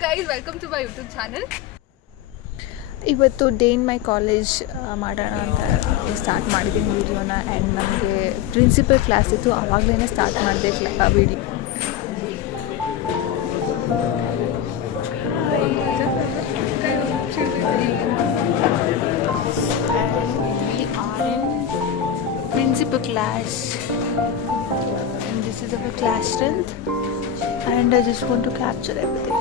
guys, welcome to my YouTube channel. ಇವತ್ತು day in my college ಮಾಡೋಣ ಅಂತ start ಮಾಡಿದ್ದೀನಿ ವೀಡಿಯೋನ. ಆ್ಯಂಡ್ ನಮಗೆ ಪ್ರಿನ್ಸಿಪಲ್ ಕ್ಲಾಸ್ ಇತ್ತು, ಆವಾಗಲೇ ಸ್ಟಾರ್ಟ್ ಮಾಡಿದೆ video. Principal class, and this is our class strength, and I just want to capture everything.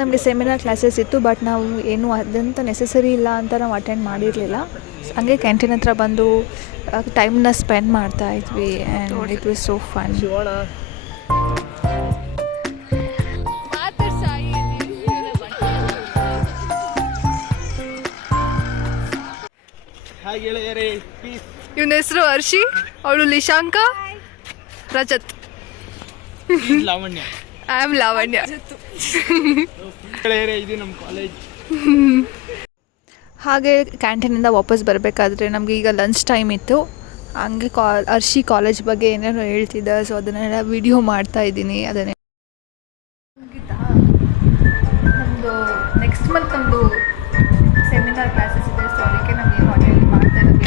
ನಮಗೆ ಸೆಮಿನಾರ್ ಕ್ಲಾಸಸ್ ಇತ್ತು, ಬಟ್ ನಾವು ಏನು ಅದಂತ ನೆಸಸರಿ ಇಲ್ಲ ಅಂತ ನಾವು ಅಟೆಂಡ್ ಮಾಡಿರಲಿಲ್ಲ. ಹಂಗೆ ಕ್ಯಾಂಟೀನ್ ಹತ್ರ ಬಂದು ಟೈಮ್ನ ಸ್ಪೆಂಡ್ ಮಾಡ್ತಾ ಇದ್ವಿ. And it was so fun. ಇವನ ಹೆಸರು ಹರ್ಷಿ, ಅವಳು ಲಿಶಾಂಕ, ರಜತ್, ಲಾವಣ್ಯ. I am Lavanya. ಇದು ನಮ್ಮ ಕಾಲೇಜ್. ಹಾಗೆ ಕ್ಯಾಂಟೀನಿಂದ ವಾಪಸ್ ಬರಬೇಕಾದ್ರೆ ನಮಗೆ ಈಗ ಲಂಚ್ ಟೈಮ್ ಇತ್ತು. ಹಂಗೆ ಹರ್ಷಿ ಕಾಲೇಜ್ ಬಗ್ಗೆ ಏನೇನೋ ಹೇಳ್ತಿದ್ದ, ಸೊ ಅದನ್ನೆಲ್ಲ ವಿಡಿಯೋ ಮಾಡ್ತಾ ಇದ್ದೀನಿ. ಅದನ್ನೇ ನಮ್ಮದು ನೆಕ್ಸ್ಟ್ ಮಂತ್ ನಮ್ಮದು ಸೆಮಿನಾರ್ ಕ್ಲಾಸಸ್ ಇದೆ, ಸೊ ಅದಕ್ಕೆ ನಾವು ಏನು ಅಟೆಂಡ್ ಮಾಡ್ತಾ ಇದ್ದೀವಿ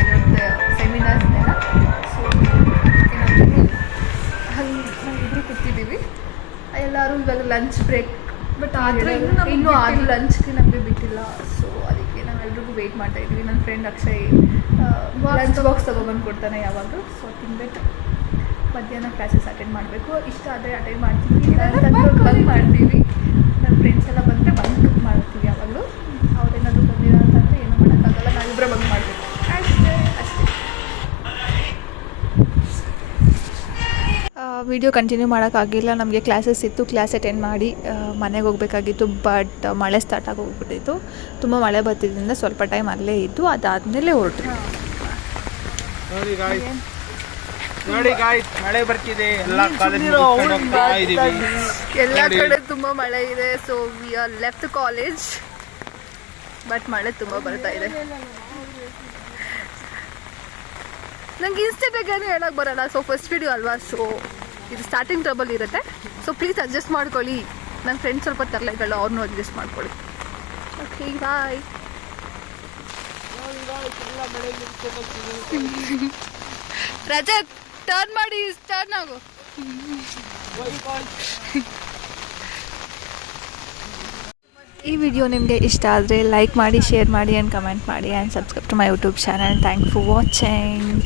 ಸೆಮಿನಾರ್ಸ್ನೆಲ್ಲ. ಸೊ ನಾವಿಬ್ಬರು ಕೂತಿದ್ದೀವಿ ಎಲ್ಲರೂ. ಇವಾಗ ಲಂಚ್ ಬ್ರೇಕ್, ಬಟ್ ಆದರೆ ಇನ್ನೂ ಅದು ಲಂಚ್ಗೆ ನಮಗೆ ಬಿಟ್ಟಿಲ್ಲ. ಸೊ ಅದಕ್ಕೆ ನಾವೆಲ್ರಿಗೂ ವೆಯ್ಟ್ ಮಾಡ್ತಾ ಇದ್ದೀವಿ. ನನ್ನ ಫ್ರೆಂಡ್ ಅಕ್ಷಯ್ ಲಂಚ್ ಬಾಕ್ಸ್ ತೊಗೊಬಂದು ಕೊಡ್ತಾನೆ ಯಾವಾಗಲೂ. ಸೊ ತಿನ್ಬಿಟ್ಟು ಮಧ್ಯಾಹ್ನ ಕ್ಲಾಸಸ್ ಅಟೆಂಡ್ ಮಾಡಬೇಕು. ಇಷ್ಟ ಆದರೆ ಅಟೆಂಡ್ ಮಾಡ್ತೀವಿ, ಬಂಕ್ ಮಾಡ್ತೀವಿ. ನನ್ನ ಫ್ರೆಂಡ್ಸ್ ಎಲ್ಲ ಬಂದರೆ ಬಂಕ್ ಮಾಡ್ತೀವಿ ಯಾವಾಗಲೂ. ಅವ್ರೇನಾದರೂ ಬಂದಿಲ್ಲ ಅಂತಂದರೆ ಏನೂ ಮಾಡೋಕ್ಕಾಗಲ್ಲ, ನಾವಿಬ್ಬರೇ ಬಂಕ್ ಮಾಡಬೇಕು ಅಷ್ಟೇ. ವಿಡಿಯೋ ಕಂಟಿನ್ಯೂ ಮಾಡೋಕ್ಕಾಗಿಲ್ಲ, ನಮಗೆ ಕ್ಲಾಸಸ್ ಇತ್ತು. ಕ್ಲಾಸ್ ಅಟೆಂಡ್ ಮಾಡಿ ಮನೆಗೆ ಹೋಗಬೇಕಾಗಿತ್ತು, ಬಟ್ ಮಳೆ ಸ್ಟಾರ್ಟ್ ಆಗಿ ಹೋಗ್ಬಿಟ್ಟಿತ್ತು. ತುಂಬ ಮಳೆ ಬರ್ತಿದ್ದರಿಂದ ಸ್ವಲ್ಪ ಟೈಮ್ ಅಲ್ಲೇ ಇದ್ದು ಅದಾದಮೇಲೆ ಹೊರಟ್ರಿ. ನೋಡಿ ಗಾಯ್ಸ್, ಮಳೆ ಬರ್ತಿದೆ. ಎಲ್ಲ ಕಡೆ ತುಂಬ ಮಳೆ ಇದೆ. So we are left college, but ಮಳೆ ತುಂಬ ಬರ್ತಾ ಇದೆ. ನಂಗೆ ಇನ್ಸ್ಟಾಗ್ರಾಮ್ ಹೇಳಕ್ಕೆ ಬರಲ್ಲ, ಸೊ ಫಸ್ಟ್ ವಿಡಿಯೋ ಅಲ್ವಾ, ಸೊ ಇದು ಸ್ಟಾರ್ಟಿಂಗ್ ಟ್ರಬಲ್ ಇರುತ್ತೆ. ಸೊ ಪ್ಲೀಸ್ ಅಡ್ಜಸ್ಟ್ ಮಾಡ್ಕೊಳ್ಳಿ. ನನ್ನ ಫ್ರೆಂಡ್ಸ್ ಸ್ವಲ್ಪ ತರಲೆಗಳು, ಅವ್ರನ್ನೂ ಅಡ್ಜಸ್ಟ್ ಮಾಡ್ಕೊಳ್ಳಿ. ಓಕೆ, ಬಾಯ್. ರಜತ್, ಟರ್ನ್ ಮಾಡಿ, ಟರ್ನ್ ಆಗು. ಈ ವಿಡಿಯೋ ನಿಮಗೆ ಇಷ್ಟ ಆದರೆ ಲೈಕ್ ಮಾಡಿ, ಶೇರ್ ಮಾಡಿ ಆ್ಯಂಡ್ ಕಮೆಂಟ್ ಮಾಡಿ and subscribe to my YouTube channel. Thank for watching.